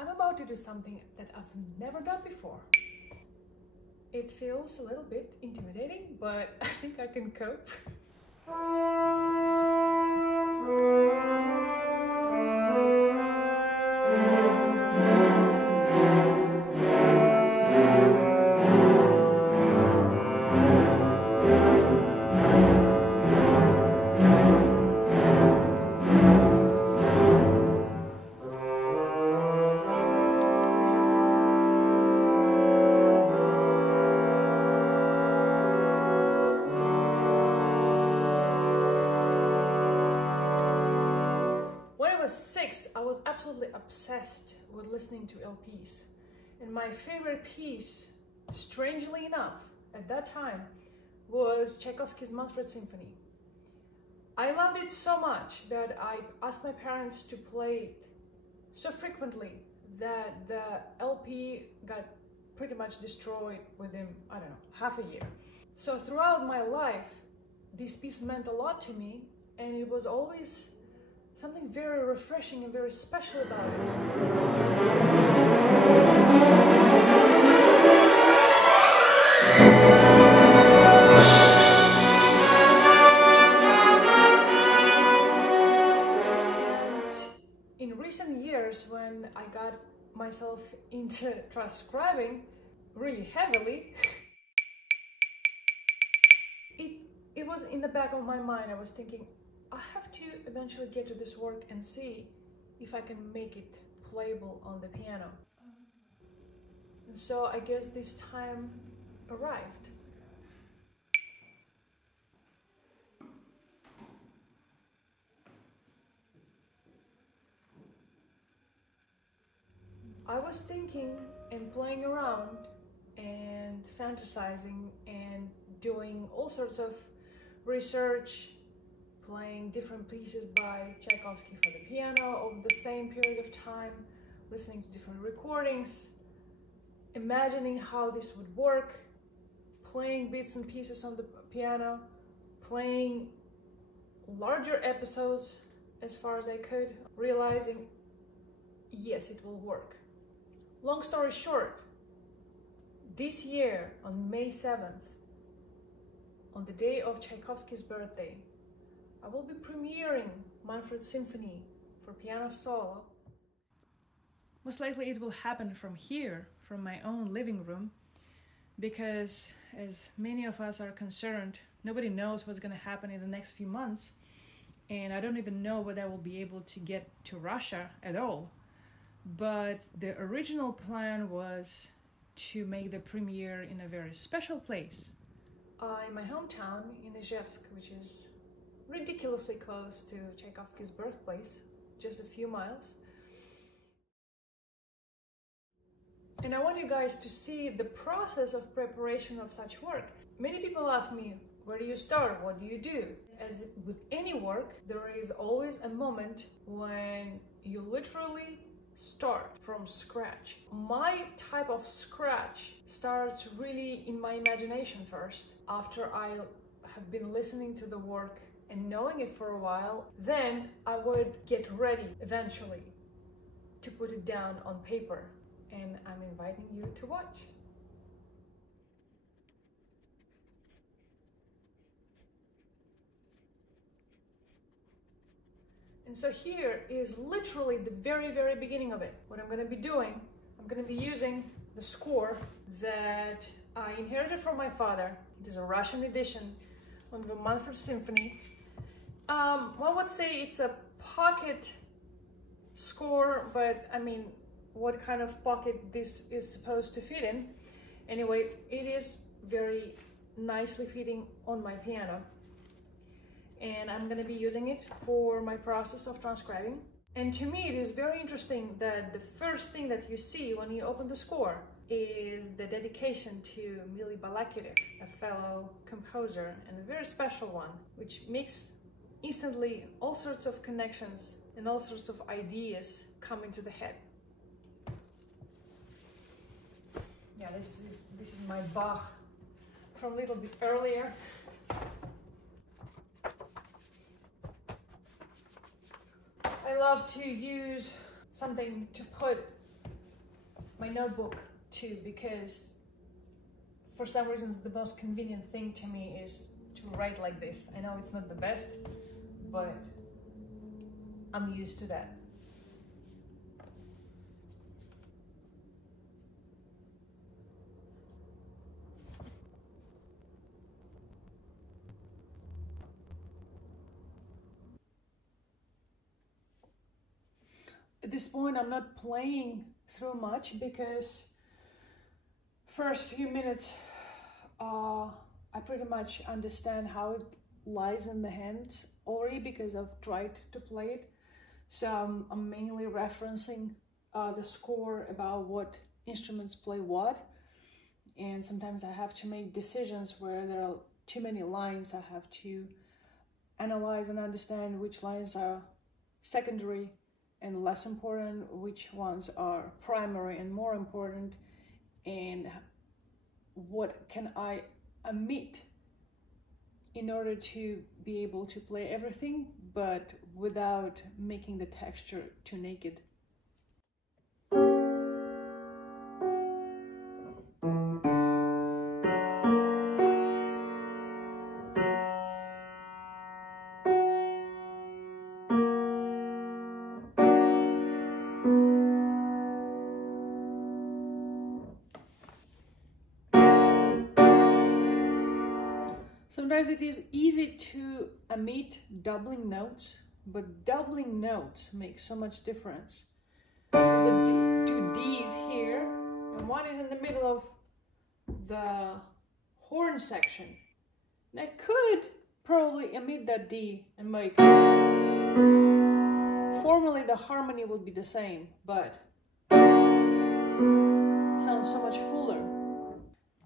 I'm about to do something that I've never done before. It feels a little bit intimidating, but I think I can cope. When I was 6, I was absolutely obsessed with listening to LPs. And my favorite piece, strangely enough, at that time, was Tchaikovsky's Manfred Symphony. I loved it so much that I asked my parents to play it so frequently that the LP got pretty much destroyed within, I don't know, half a year. So throughout my life, this piece meant a lot to me, and it was always something very refreshing and very special about it. And in recent years, when I got myself into transcribing really heavily, it was in the back of my mind. I was thinking, I have to eventually get to this work and see if I can make it playable on the piano. And so I guess this time arrived. I was thinking and playing around and fantasizing and doing all sorts of research, playing different pieces by Tchaikovsky for the piano over the same period of time, listening to different recordings, imagining how this would work, playing bits and pieces on the piano, playing larger episodes as far as I could, realizing, yes, it will work. Long story short, this year on May 7th, on the day of Tchaikovsky's birthday, I will be premiering Manfred Symphony for piano solo. Most likely it will happen from here, from my own living room, because as many of us are concerned, nobody knows what's going to happen in the next few months, and I don't even know whether I will be able to get to Russia at all. But the original plan was to make the premiere in a very special place. In my hometown in Izhevsk, which is ridiculously close to Tchaikovsky's birthplace, just a few miles. And I want you guys to see the process of preparation of such work. Many people ask me, where do you start? What do you do? As with any work, there is always a moment when you literally start from scratch. My type of scratch starts really in my imagination first. After I have been listening to the work and knowing it for a while, then I would get ready eventually to put it down on paper, and I'm inviting you to watch. And so here is literally the very beginning of it. What I'm going to be doing, I'm going to be using the score that I inherited from my father. It is a Russian edition of the Manfred Symphony. One would say it's a pocket score, but I mean, what kind of pocket this is supposed to fit in? Anyway, it is very nicely fitting on my piano. And I'm going to be using it for my process of transcribing. And to me, it is very interesting that the first thing that you see when you open the score is the dedication to Mili Balakirev, a fellow composer, and a very special one, which makes instantly all sorts of connections and all sorts of ideas come into the head. Yeah, this is my Bach from a little bit earlier. I love to use something to put my notebook too, because for some reasons the most convenient thing to me is to write like this. I know it's not the best, but I'm used to that. At this point, I'm not playing through much because first few minutes I pretty much understand how it lies in the hands already because I've tried to play it. So I'm mainly referencing the score about what instruments play what, and sometimes I have to make decisions where there are too many lines. I have to analyze and understand which lines are secondary and less important, which ones are primary and more important, and what can I omit in order to be able to play everything, but without making the texture too naked. Sometimes it is easy to omit doubling notes, but doubling notes make so much difference. There's two Ds here, and one is in the middle of the horn section. And I could probably omit that D and make... Formally the harmony would be the same, but it sounds so much fuller.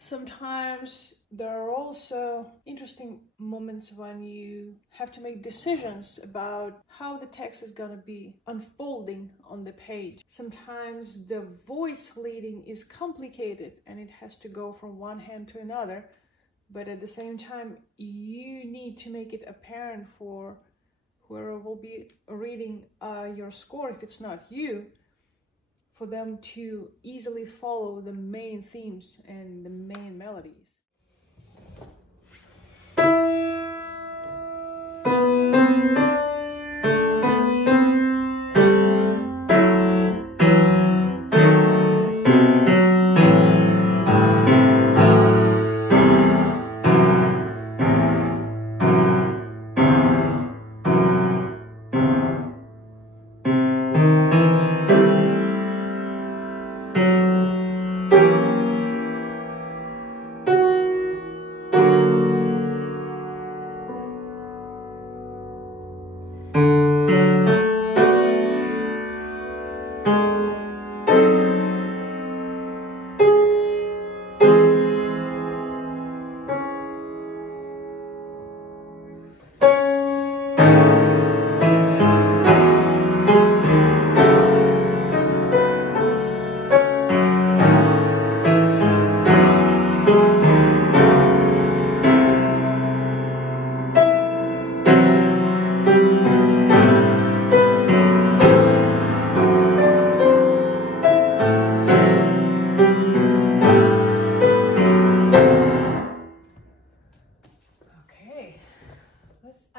Sometimes there are also interesting moments when you have to make decisions about how the text is going to be unfolding on the page. Sometimes the voice leading is complicated and it has to go from one hand to another, but at the same time you need to make it apparent for whoever will be reading your score, if it's not you, for them to easily follow the main themes and the main melodies.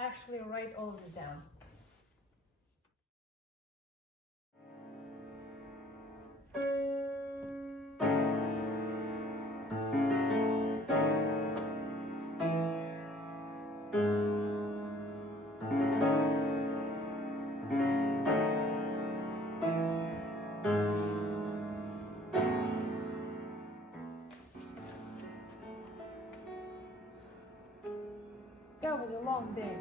Actually write all of this down. That was a long day.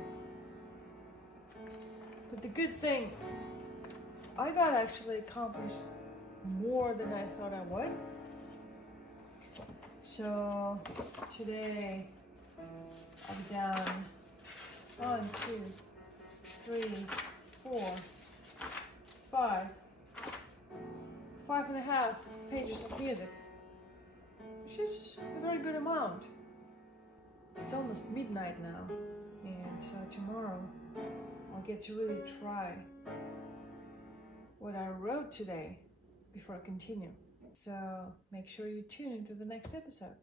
But the good thing, I got actually accomplished more than I thought I would. So today I've done 1, 2, 3, 4, 5, 5.5 pages of music, which is a very good amount. It's almost midnight now, and so tomorrow I'll get to really try what I wrote today before I continue. So make sure you tune into the next episode.